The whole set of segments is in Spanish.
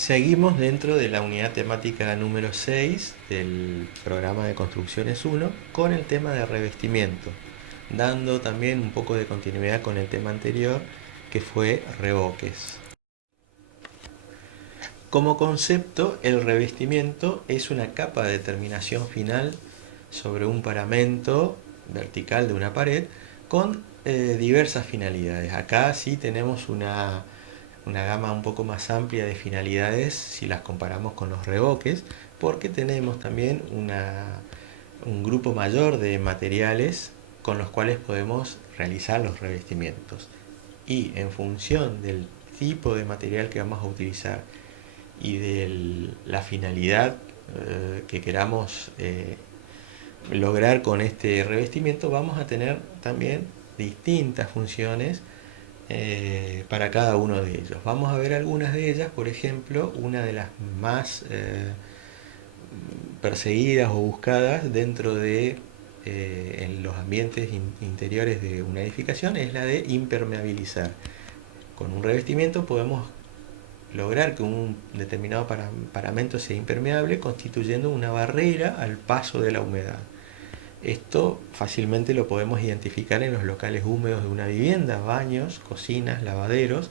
Seguimos dentro de la unidad temática número 6 del programa de Construcciones 1 con el tema de revestimiento, dando también un poco de continuidad con el tema anterior que fue revoques. Como concepto, el revestimiento es una capa de terminación final sobre un paramento vertical de una pared con diversas finalidades. Acá sí tenemos una gama un poco más amplia de finalidades si las comparamos con los revoques, porque tenemos también un grupo mayor de materiales con los cuales podemos realizar los revestimientos. Y en función del tipo de material que vamos a utilizar y de la finalidad que queramos lograr con este revestimiento, vamos a tener también distintas funciones para cada uno de ellos. Vamos a ver algunas de ellas. Por ejemplo, una de las más perseguidas o buscadas dentro de en los ambientes interiores de una edificación es la de impermeabilizar. Con un revestimiento podemos lograr que un determinado paramento sea impermeable, constituyendo una barrera al paso de la humedad. Esto fácilmente lo podemos identificar en los locales húmedos de una vivienda: baños, cocinas, lavaderos,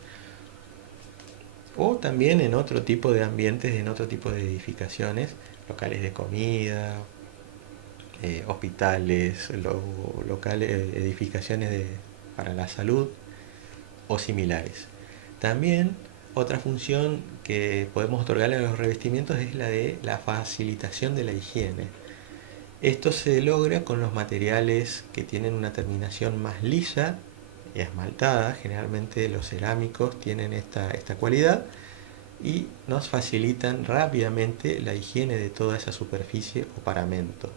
o también en otro tipo de ambientes, en otro tipo de edificaciones, locales de comida, hospitales, locales, edificaciones para la salud o similares. También otra función que podemos otorgarle a los revestimientos es la de la facilitación de la higiene. Esto se logra con los materiales que tienen una terminación más lisa y esmaltada. Generalmente los cerámicos tienen esta cualidad y nos facilitan rápidamente la higiene de toda esa superficie o paramento.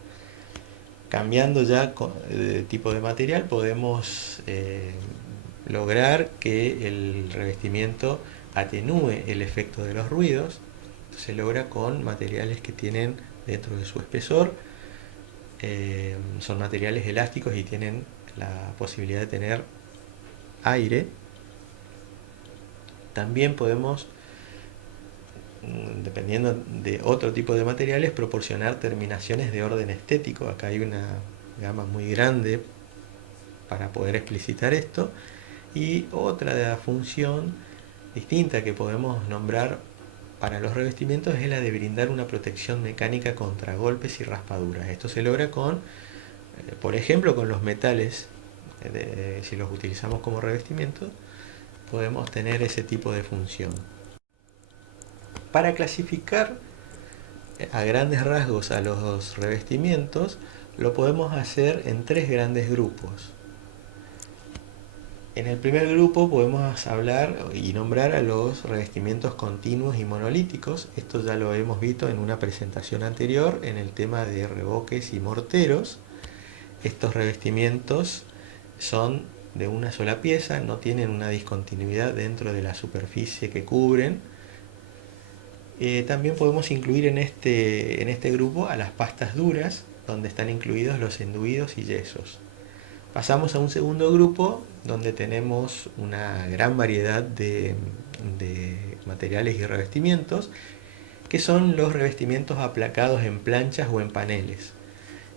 Cambiando ya de tipo de material, podemos lograr que el revestimiento atenúe el efecto de los ruidos. Se logra con materiales que tienen dentro de su espesor, son materiales elásticos y tienen la posibilidad de tener aire. También podemos, dependiendo de otro tipo de materiales, proporcionar terminaciones de orden estético. Acá hay una gama muy grande para poder explicitar esto. Y otra función distinta que podemos nombrar para los revestimientos es la de brindar una protección mecánica contra golpes y raspaduras. Esto se logra con, por ejemplo, con los metales. Si los utilizamos como revestimiento, podemos tener ese tipo de función. Para clasificar a grandes rasgos a los revestimientos, lo podemos hacer en tres grandes grupos. En el primer grupo podemos hablar y nombrar a los revestimientos continuos y monolíticos. Esto ya lo hemos visto en una presentación anterior en el tema de revoques y morteros. Estos revestimientos son de una sola pieza, no tienen una discontinuidad dentro de la superficie que cubren. También podemos incluir en este grupo a las pastas duras, donde están incluidos los enduidos y yesos. Pasamos a un segundo grupo donde tenemos una gran variedad de materiales y revestimientos, que son los revestimientos aplacados en planchas o en paneles.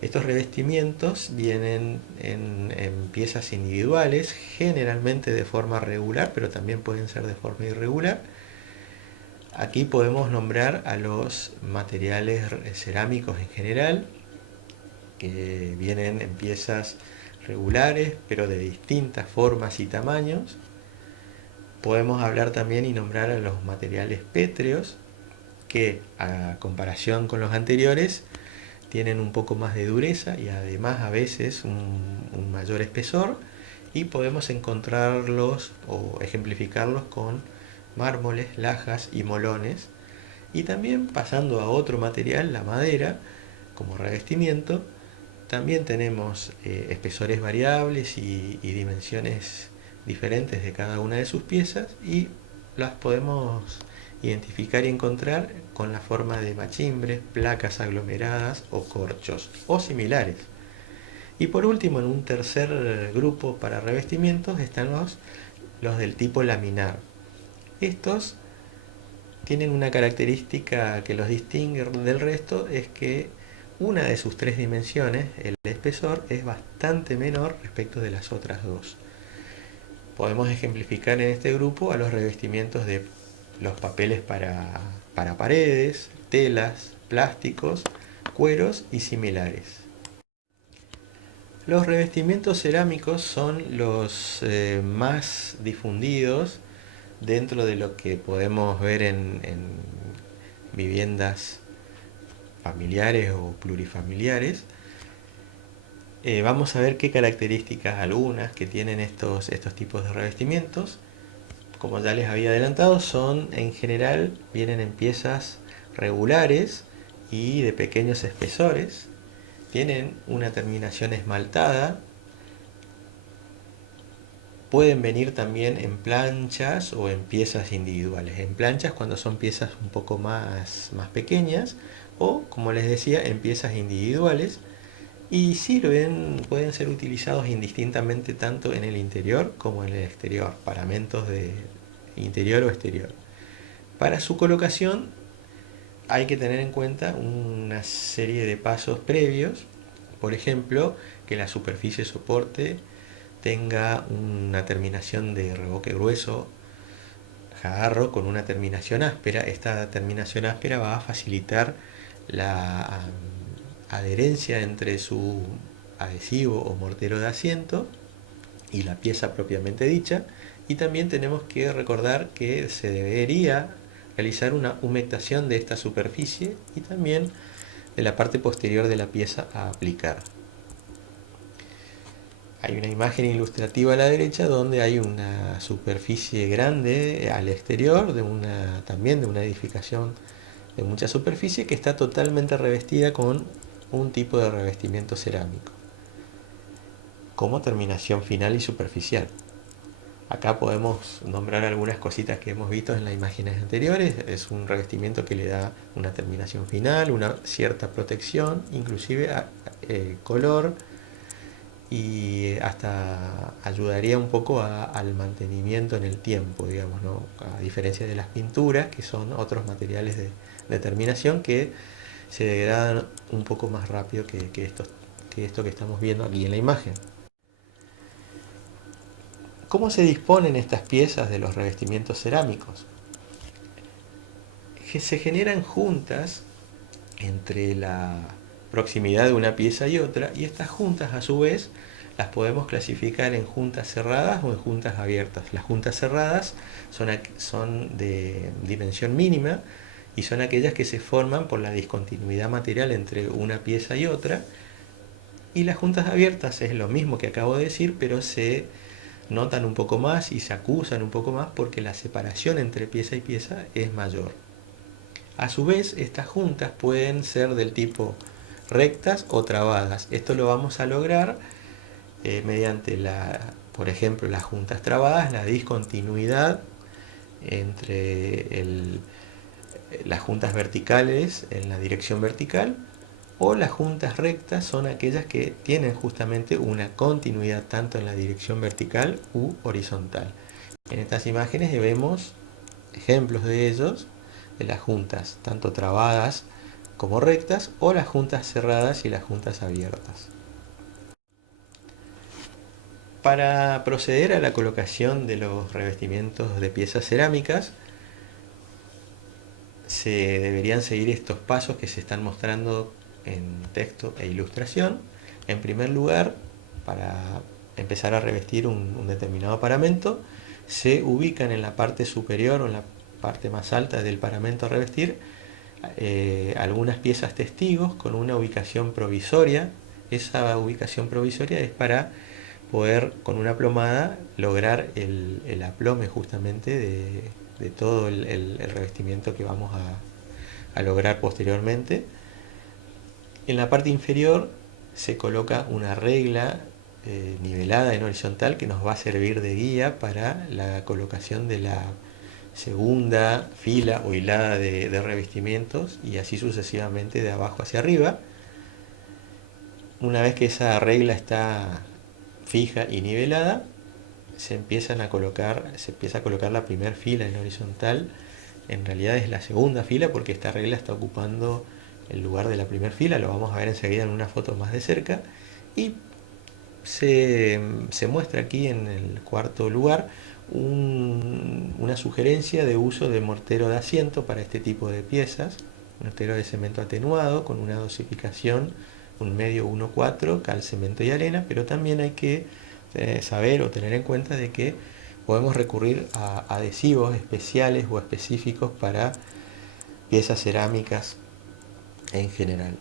Estos revestimientos vienen en piezas individuales, generalmente de forma regular, pero también pueden ser de forma irregular. Aquí podemos nombrar a los materiales cerámicos en general, que vienen en piezas regulares, pero de distintas formas y tamaños. Podemos hablar también y nombrar a los materiales pétreos, que a comparación con los anteriores tienen un poco más de dureza y además a veces un mayor espesor, y podemos encontrarlos o ejemplificarlos con mármoles, lajas y molones. Y también, pasando a otro material, la madera, como revestimiento, también tenemos espesores variables y dimensiones diferentes de cada una de sus piezas, y las podemos identificar y encontrar con la forma de machimbres, placas aglomeradas o corchos o similares. Y por último, en un tercer grupo para revestimientos están los del tipo laminar. Estos tienen una característica que los distingue del resto, es que una de sus tres dimensiones, el espesor, es bastante menor respecto de las otras dos. Podemos ejemplificar en este grupo a los revestimientos de los papeles para paredes, telas, plásticos, cueros y similares. Los revestimientos cerámicos son los más difundidos dentro de lo que podemos ver en viviendas familiares o plurifamiliares. Vamos a ver qué características algunas que tienen estos tipos de revestimientos. Como ya les había adelantado, son en general, vienen en piezas regulares y de pequeños espesores. Tienen una terminación esmaltada. Pueden venir también en planchas o en piezas individuales. En planchas cuando son piezas un poco más pequeñas, o como les decía, en piezas individuales. Y sirven, pueden ser utilizados indistintamente tanto en el interior como en el exterior, paramentos de interior o exterior. Para su colocación hay que tener en cuenta una serie de pasos previos. Por ejemplo, que la superficie soporte tenga una terminación de revoque grueso, jarro, con una terminación áspera. Esta terminación áspera va a facilitar la adherencia entre su adhesivo o mortero de asiento y la pieza propiamente dicha. Y también tenemos que recordar que se debería realizar una humectación de esta superficie y también de la parte posterior de la pieza a aplicar. Hay una imagen ilustrativa a la derecha donde hay una superficie grande al exterior también de una edificación de mucha superficie que está totalmente revestida con un tipo de revestimiento cerámico como terminación final y superficial. Acá podemos nombrar algunas cositas que hemos visto en las imágenes anteriores. Es un revestimiento que le da una terminación final, una cierta protección, inclusive color, y hasta ayudaría un poco al mantenimiento en el tiempo, digamos, ¿no? A diferencia de las pinturas, que son otros materiales de terminación que se degradan un poco más rápido que esto que estamos viendo aquí en la imagen. ¿Cómo se disponen estas piezas de los revestimientos cerámicos? Se generan juntas entre la proximidad de una pieza y otra, y estas juntas a su vez las podemos clasificar en juntas cerradas o en juntas abiertas. Las juntas cerradas son de dimensión mínima y son aquellas que se forman por la discontinuidad material entre una pieza y otra, y las juntas abiertas es lo mismo que acabo de decir, pero se notan un poco más y se acusan un poco más porque la separación entre pieza y pieza es mayor. A su vez, estas juntas pueden ser del tipo rectas o trabadas. Esto lo vamos a lograr mediante, por ejemplo, las juntas trabadas, la discontinuidad entre las juntas verticales en la dirección vertical, o las juntas rectas son aquellas que tienen justamente una continuidad tanto en la dirección vertical u horizontal. En estas imágenes vemos ejemplos de ellos, de las juntas tanto trabadas como rectas, o las juntas cerradas y las juntas abiertas. Para proceder a la colocación de los revestimientos de piezas cerámicas, se deberían seguir estos pasos que se están mostrando en texto e ilustración. En primer lugar, para empezar a revestir un determinado paramento, se ubican en la parte superior o en la parte más alta del paramento a revestir algunas piezas testigos con una ubicación provisoria. Esa ubicación provisoria es para poder con una plomada lograr el aplome justamente de todo el revestimiento que vamos a lograr posteriormente. En la parte inferior se coloca una regla nivelada en horizontal que nos va a servir de guía para la colocación de la segunda fila o hilada de revestimientos, y así sucesivamente de abajo hacia arriba. Una vez que esa regla está fija y nivelada, se empieza a colocar la primera fila en horizontal En realidad es la segunda fila porque esta regla está ocupando el lugar de la primera fila, lo vamos a ver enseguida en una foto más de cerca. Y se muestra aquí en el cuarto lugar una sugerencia de uso de mortero de asiento para este tipo de piezas, mortero de cemento atenuado con una dosificación un medio 1,4 cal, cemento y arena, pero también hay que saber o tener en cuenta de que podemos recurrir a adhesivos especiales o específicos para piezas cerámicas en general.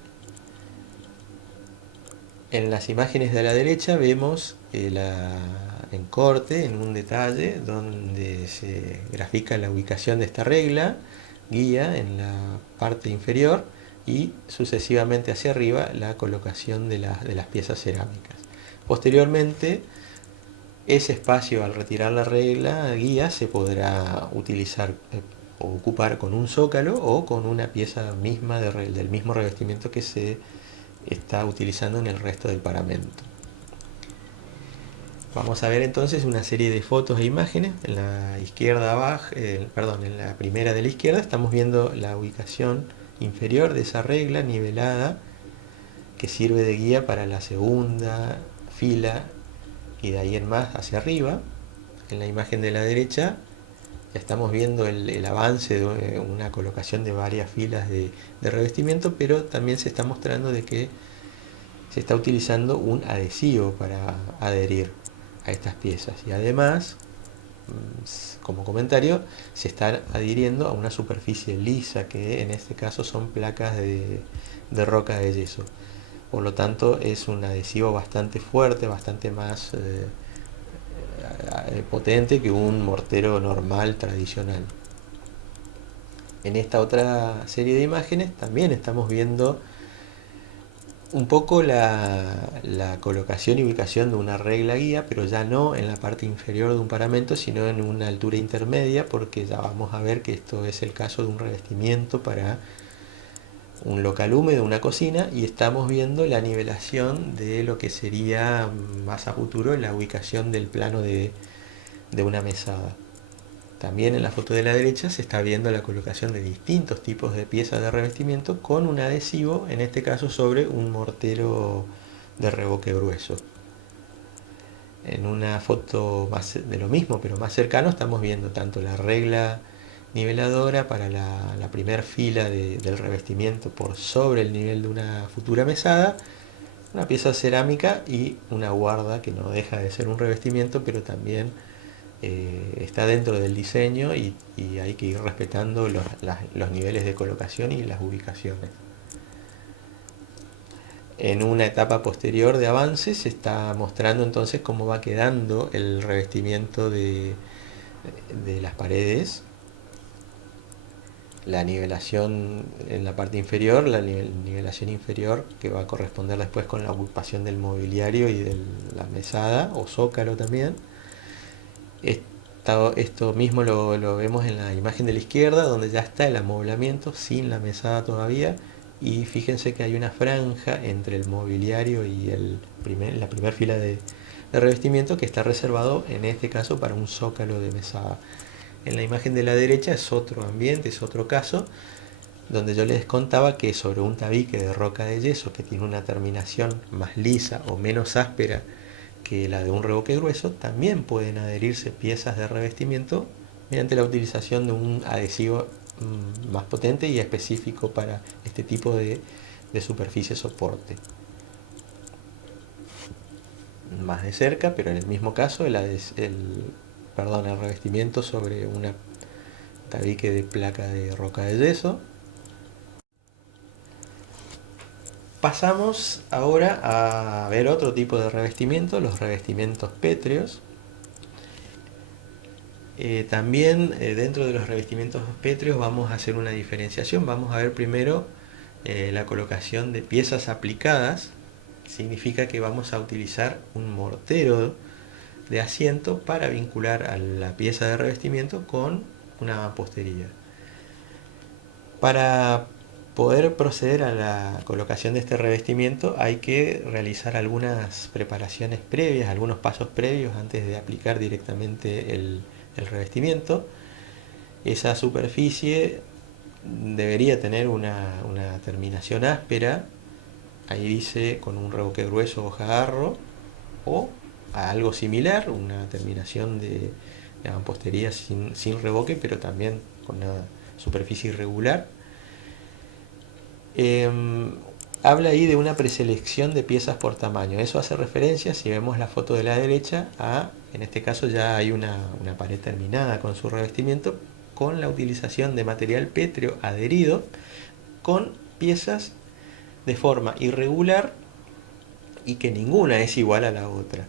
En las imágenes de la derecha vemos en corte, en un detalle, donde se grafica la ubicación de esta regla, guía en la parte inferior y sucesivamente hacia arriba la colocación de las piezas cerámicas. Posteriormente, ese espacio al retirar la regla guía se podrá utilizar o ocupar con un zócalo o con una pieza misma del mismo revestimiento que se está utilizando en el resto del paramento. Vamos a ver entonces una serie de fotos e imágenes. En la izquierda abajo, en la primera de la izquierda estamos viendo la ubicación inferior de esa regla nivelada que sirve de guía para la segunda fila y de ahí en más hacia arriba. En la imagen de la derecha ya estamos viendo el avance de una colocación de varias filas de revestimiento, pero también se está mostrando de que se está utilizando un adhesivo para adherir a estas piezas y además, como comentario, se está adhiriendo a una superficie lisa que en este caso son placas de roca de yeso. Por lo tanto es un adhesivo bastante fuerte, bastante más potente que un mortero normal tradicional. En esta otra serie de imágenes también estamos viendo un poco la colocación y ubicación de una regla guía, pero ya no en la parte inferior de un paramento, sino en una altura intermedia, porque ya vamos a ver que esto es el caso de un revestimiento para un local húmedo, una cocina, y estamos viendo la nivelación de lo que sería más a futuro la ubicación del plano de una mesada. También en la foto de la derecha se está viendo la colocación de distintos tipos de piezas de revestimiento con un adhesivo, en este caso sobre un mortero de revoque grueso. En una foto más de lo mismo, pero más cercano, estamos viendo tanto la regla niveladora para la primera fila del revestimiento por sobre el nivel de una futura mesada, una pieza cerámica y una guarda que no deja de ser un revestimiento, pero también está dentro del diseño y hay que ir respetando los niveles de colocación y las ubicaciones. En una etapa posterior de avance se está mostrando entonces cómo va quedando el revestimiento de las paredes, la nivelación en la parte inferior, la nivelación inferior que va a corresponder después con la ocupación del mobiliario y de la mesada o zócalo también. Esto mismo lo vemos en la imagen de la izquierda, donde ya está el amoblamiento sin la mesada todavía. Y fíjense que hay una franja entre el mobiliario y la primera fila de revestimiento que está reservado en este caso para un zócalo de mesada. En la imagen de la derecha es otro ambiente, es otro caso, donde yo les contaba que sobre un tabique de roca de yeso que tiene una terminación más lisa o menos áspera que la de un revoque grueso, también pueden adherirse piezas de revestimiento mediante la utilización de un adhesivo más potente y específico para este tipo de superficie soporte. Más de cerca, pero en el mismo caso, el revestimiento sobre una tabique de placa de roca de yeso. Pasamos ahora a ver otro tipo de revestimiento, los revestimientos pétreos. También dentro de los revestimientos pétreos vamos a hacer una diferenciación. Vamos a ver primero la colocación de piezas aplicadas. Significa que vamos a utilizar un mortero de asiento para vincular a la pieza de revestimiento con una mampostería. Para poder proceder a la colocación de este revestimiento hay que realizar algunas preparaciones previas, algunos pasos previos antes de aplicar directamente el revestimiento. Esa superficie debería tener una terminación áspera, ahí dice con un revoque grueso o jarro, o a algo similar, una terminación de mampostería sin revoque, pero también con una superficie irregular. Habla ahí de una preselección de piezas por tamaño. Eso hace referencia, si vemos la foto de la derecha, en este caso ya hay una pared terminada con su revestimiento, con la utilización de material pétreo adherido, con piezas de forma irregular y que ninguna es igual a la otra.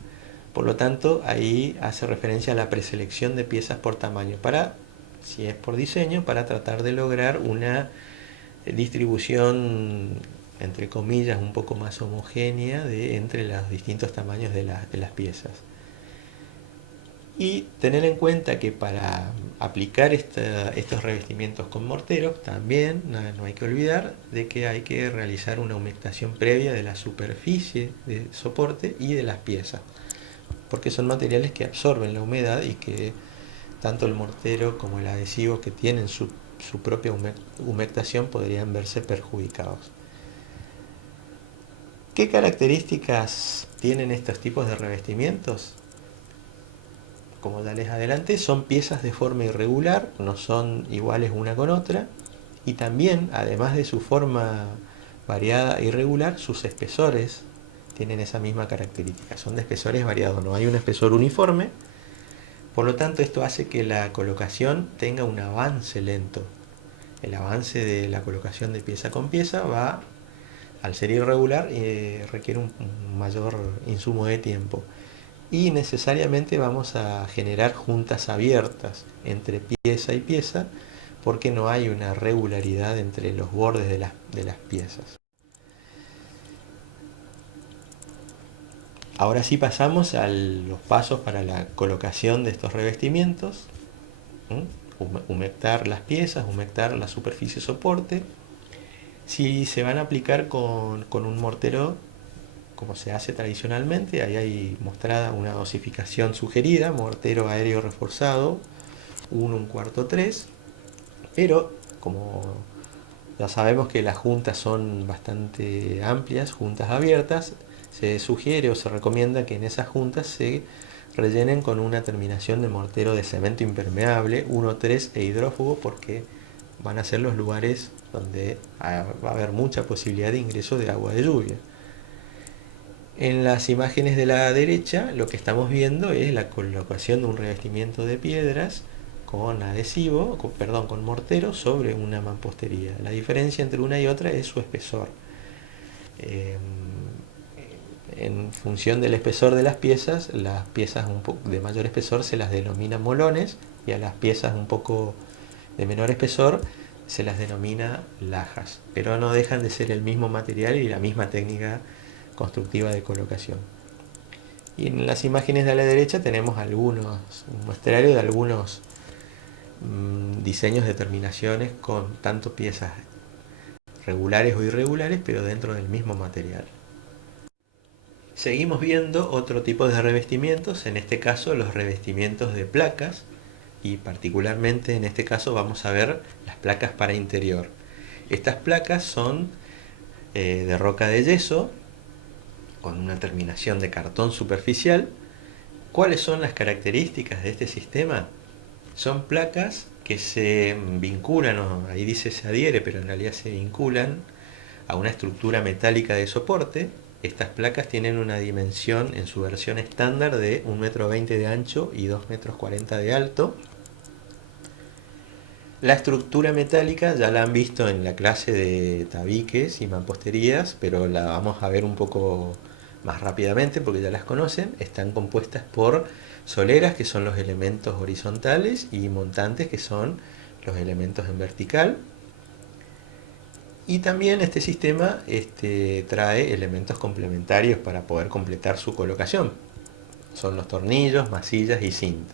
Por lo tanto, ahí hace referencia a la preselección de piezas por tamaño, para, si es por diseño, para tratar de lograr una distribución, entre comillas, un poco más homogénea entre los distintos tamaños de las piezas. Y tener en cuenta que para aplicar estos revestimientos con morteros, también no hay que olvidar de que hay que realizar una humectación previa de la superficie de soporte y de las piezas, porque son materiales que absorben la humedad y que tanto el mortero como el adhesivo, que tienen su propia humectación, podrían verse perjudicados. ¿Qué características tienen estos tipos de revestimientos? Como ya les adelanté, son piezas de forma irregular, no son iguales una con otra, y también, además de su forma variada e irregular, sus espesores tienen esa misma característica, son de espesores variados, no hay un espesor uniforme. Por lo tanto, esto hace que la colocación tenga un avance lento. El avance de la colocación de pieza con pieza va, al ser irregular, requiere un mayor insumo de tiempo. Y necesariamente vamos a generar juntas abiertas entre pieza y pieza, porque no hay una regularidad entre los bordes de las piezas. Ahora sí pasamos a los pasos para la colocación de estos revestimientos. Humectar las piezas, humectar la superficie soporte. Si se van a aplicar con un mortero, como se hace tradicionalmente, ahí hay mostrada una dosificación sugerida: mortero aéreo reforzado 1 1/4 3, pero como ya sabemos que las juntas son bastante amplias, juntas abiertas, se sugiere o se recomienda que en esas juntas se rellenen con una terminación de mortero de cemento impermeable 1-3 e hidrófugo, porque van a ser los lugares donde va a haber mucha posibilidad de ingreso de agua de lluvia. En las imágenes de la derecha lo que estamos viendo es la colocación de un revestimiento de piedras con adhesivo, con mortero sobre una mampostería. La diferencia entre una y otra es su espesor. En función del espesor de las piezas un poco de mayor espesor se las denomina molones, y a las piezas un poco de menor espesor se las denomina lajas, pero no dejan de ser el mismo material y la misma técnica constructiva de colocación. Y en las imágenes de la derecha tenemos un muestrario de algunos diseños de terminaciones con tanto piezas regulares o irregulares, pero dentro del mismo material. Seguimos viendo otro tipo de revestimientos, en este caso los revestimientos de placas, y particularmente en este caso vamos a ver las placas para interior. Estas placas son de roca de yeso, con una terminación de cartón superficial. ¿Cuáles son las características de este sistema? Son placas que se vinculan, ahí dice se adhiere, pero en realidad se vinculan a una estructura metálica de soporte. Estas placas tienen una dimensión en su versión estándar de 1,20 m de ancho y 2,40 m de alto. La estructura metálica ya la han visto en la clase de tabiques y mamposterías, pero la vamos a ver un poco más rápidamente porque ya las conocen. Están compuestas por soleras, que son los elementos horizontales, y montantes, que son los elementos en vertical. Y también este sistema trae elementos complementarios para poder completar su colocación. Son los tornillos, masillas y cinta.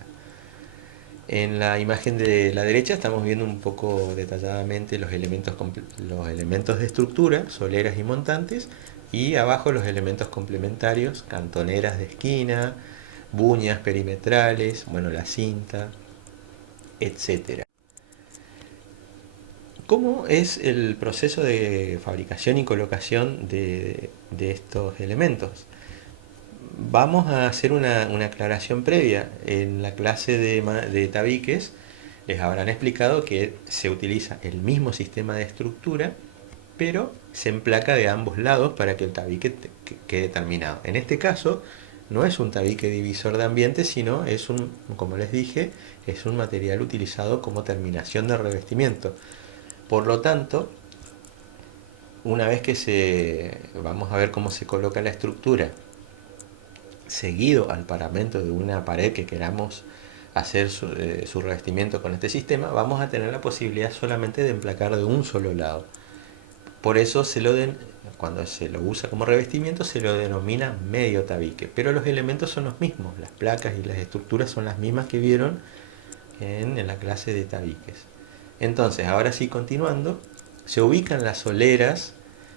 En la imagen de la derecha estamos viendo un poco detalladamente los elementos de estructura, soleras y montantes, y abajo los elementos complementarios: cantoneras de esquina, buñas perimetrales, la cinta, etcétera. ¿Cómo es el proceso de fabricación y colocación de estos elementos? Vamos a hacer una aclaración previa. En la clase de tabiques les habrán explicado que se utiliza el mismo sistema de estructura, pero se emplaca de ambos lados para que el tabique quede terminado. En este caso, no es un tabique divisor de ambiente, sino es un, como les dije, es un material utilizado como terminación de revestimiento. Por lo tanto, una vez que vamos a ver cómo se coloca la estructura, seguido al paramento de una pared que queramos hacer su revestimiento con este sistema, vamos a tener la posibilidad solamente de emplacar de un solo lado. Por eso cuando se lo usa como revestimiento se lo denomina medio tabique, pero los elementos son los mismos, las placas y las estructuras son las mismas que vieron en la clase de tabiques. Entonces, ahora sí, continuando, se ubican las soleras,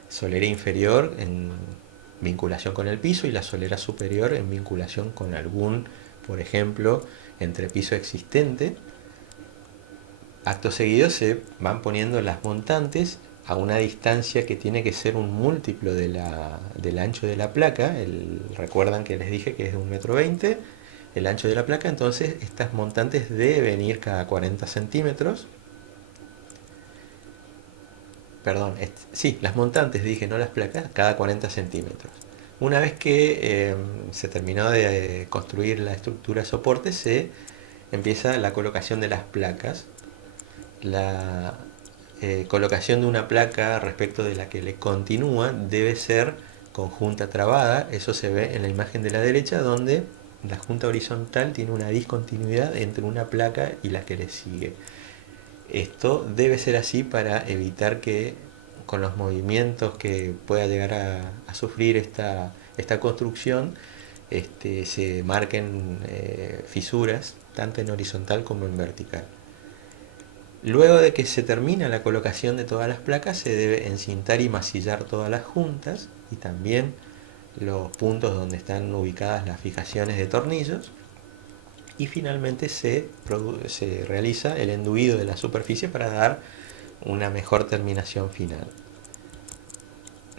solera inferior en vinculación con el piso y la solera superior en vinculación con algún, por ejemplo, entrepiso existente. Acto seguido se van poniendo las montantes a una distancia que tiene que ser un múltiplo del ancho de la placa. Recuerdan que les dije que es de 1,20 m el ancho de la placa, entonces estas montantes deben ir cada 40 centímetros. Perdón, sí, las montantes dije, no las placas, cada 40 centímetros. Una vez que se terminó de construir la estructura de soporte, se empieza la colocación de las placas. La colocación de una placa respecto de la que le continúa debe ser conjunta trabada. Eso se ve en la imagen de la derecha, donde la junta horizontal tiene una discontinuidad entre una placa y la que le sigue. Esto debe ser así para evitar que con los movimientos que pueda llegar a sufrir esta construcción se marquen fisuras tanto en horizontal como en vertical. Luego de que se termina la colocación de todas las placas, se debe encintar y masillar todas las juntas y también los puntos donde están ubicadas las fijaciones de tornillos. Y finalmente se realiza el enduido de la superficie para dar una mejor terminación final.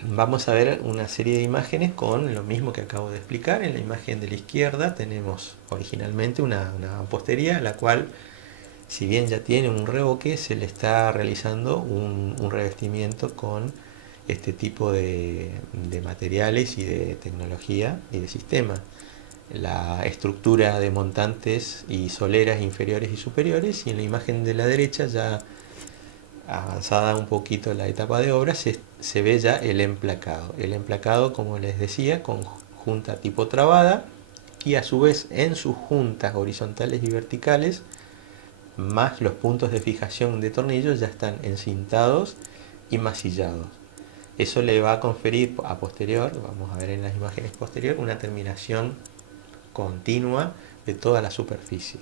Vamos a ver una serie de imágenes con lo mismo que acabo de explicar. En la imagen de la izquierda tenemos originalmente una mampostería, la cual, si bien ya tiene un revoque, se le está realizando un revestimiento con este tipo de materiales y de tecnología y de sistema. La estructura de montantes y soleras inferiores y superiores, y en la imagen de la derecha, ya avanzada un poquito la etapa de obra, se ve ya el emplacado. El emplacado, como les decía, con junta tipo trabada y a su vez en sus juntas horizontales y verticales, más los puntos de fijación de tornillos, ya están encintados y masillados. Eso le va a conferir a posterior, vamos a ver en las imágenes posteriores, una terminación continua de toda la superficie.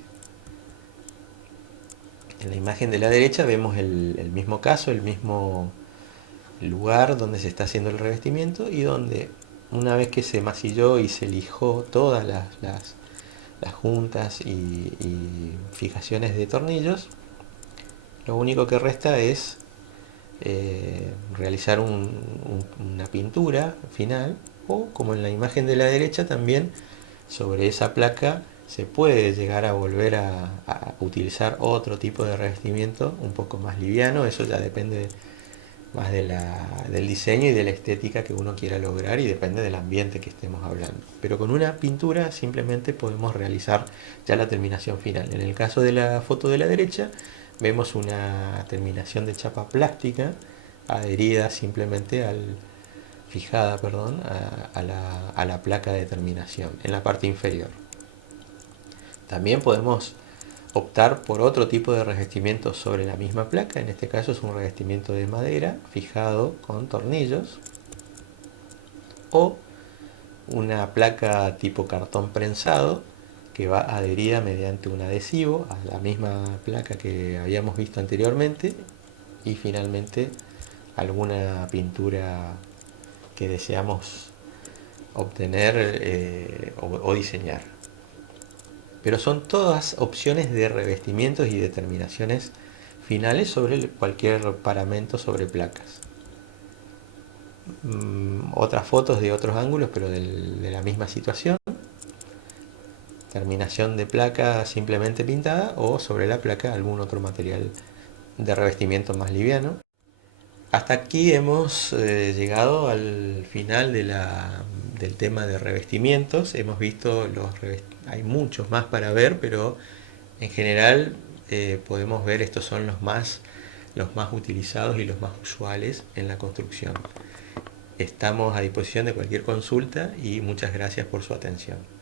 En la imagen de la derecha vemos el mismo caso, el mismo lugar donde se está haciendo el revestimiento y donde una vez que se masilló y se lijó todas las juntas y fijaciones de tornillos, lo único que resta es realizar una pintura final, o como en la imagen de la derecha también sobre esa placa se puede llegar a volver a utilizar otro tipo de revestimiento un poco más liviano. Eso ya depende más del diseño y de la estética que uno quiera lograr, y depende del ambiente que estemos hablando. Pero con una pintura simplemente podemos realizar ya la terminación final. En el caso de la foto de la derecha vemos una terminación de chapa plástica adherida simplemente fijada, perdón, a la placa de terminación en la parte inferior. También podemos optar por otro tipo de revestimiento sobre la misma placa. En este caso es un revestimiento de madera fijado con tornillos, o una placa tipo cartón prensado que va adherida mediante un adhesivo a la misma placa que habíamos visto anteriormente, y finalmente alguna pintura que deseamos obtener o diseñar. Pero son todas opciones de revestimientos y determinaciones finales sobre cualquier paramento sobre placas. Otras fotos de otros ángulos, pero de la misma situación. Terminación de placa simplemente pintada o sobre la placa algún otro material de revestimiento más liviano. Hasta aquí hemos llegado al final del tema de revestimientos. Hemos visto hay muchos más para ver, pero en general podemos ver estos son los más utilizados y los más usuales en la construcción. Estamos a disposición de cualquier consulta y muchas gracias por su atención.